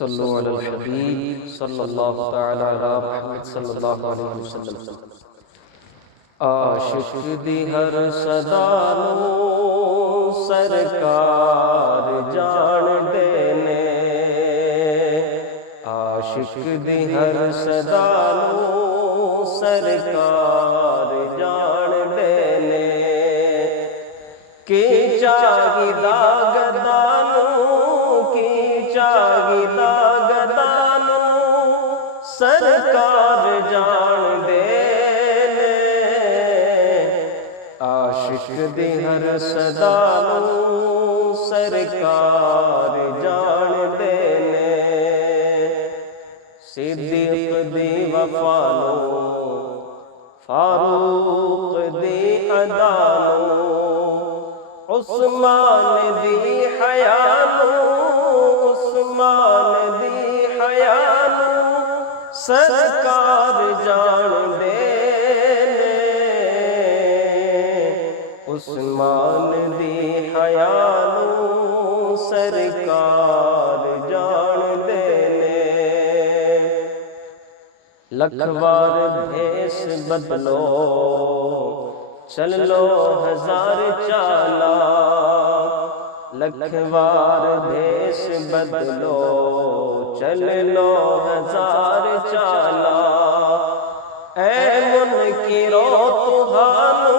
صلو علی الحبیب صلی اللہ تعالی علی محمد صلی اللہ علیہ وسلم۔ عاشق دی ہر صدا نو سرکار جان دے نے، عاشق دی ہر صدا نو سرکار جان دے نے، کی چاہیدا گدانو کی چاہیدا گدانو سرکار جان دے نے، عاشق دی ہر صدا نو سرکار جان دے نے، صدیق دی وفا نو فاروق دی ادا نو عثمان دی حیا نو عثمان دی حیا نو سرکار جان دے نے، عثمان دی حیا نو سرکار جان دے نے، لکھ وار بھیس بدلو چلو ہزار چالا، لکھ وار بھیس بدلو چلو ہزار چالا، اے منکرو تہانو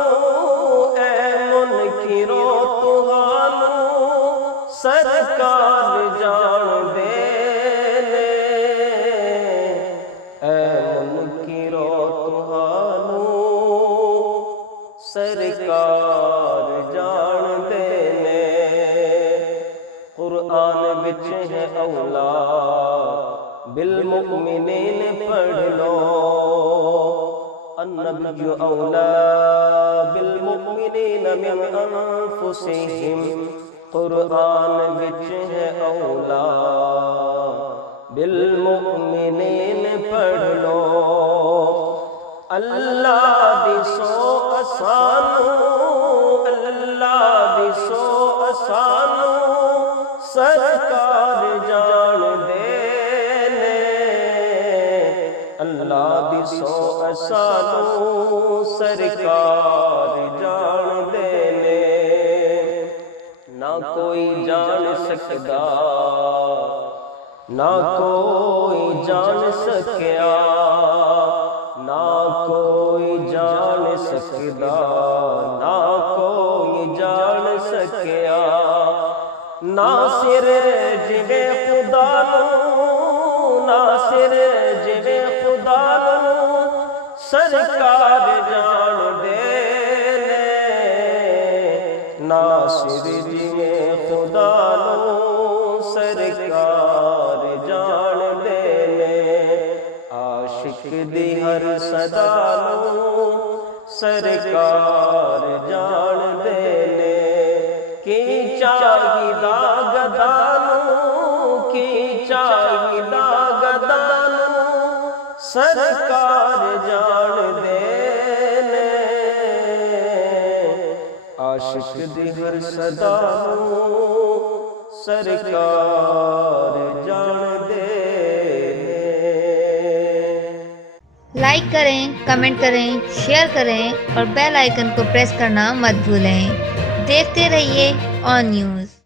اے منکرو تہانو سرکار جان دے نے، اے منکرو تہانو سرکار جان دے نے، قرآن وچ ہے اولا بالمؤمنین پڑھ لو، النبی اولا بالمؤمنین من انفسہم، قرآن وچ ہے اولا بالمؤمنین پڑھ لو، اللہ دی سو اسانو اللہ دی سو اسانو سرکار جان دے نے، اللہ دی سو اسانو سرکار جان دے نے، نہ کوئی جان سکدا نہ کوئی جان سکیا، نہ کوئی جان سکدا نہ کوئی جان سکیا، ناصر جویں خدا نو ناصر جویں خدا نو سرکار جان دے نے، ناصر جویں خدا نو سرکار جان دے نے، عاشق دی ہر صدا نو سرکار جان دے نے، کی چاہیدا گدانو کی چاہیدا گدانو سرکار جان دے نے، عاشق دی ہر صدا نو سرکار جان دے نے۔ لائک کریں، کمنٹ کریں، شیئر کریں اور بیل آئیکن کو پریس کرنا مت بھولیں۔ دیکھتے رہیے آن نیوز۔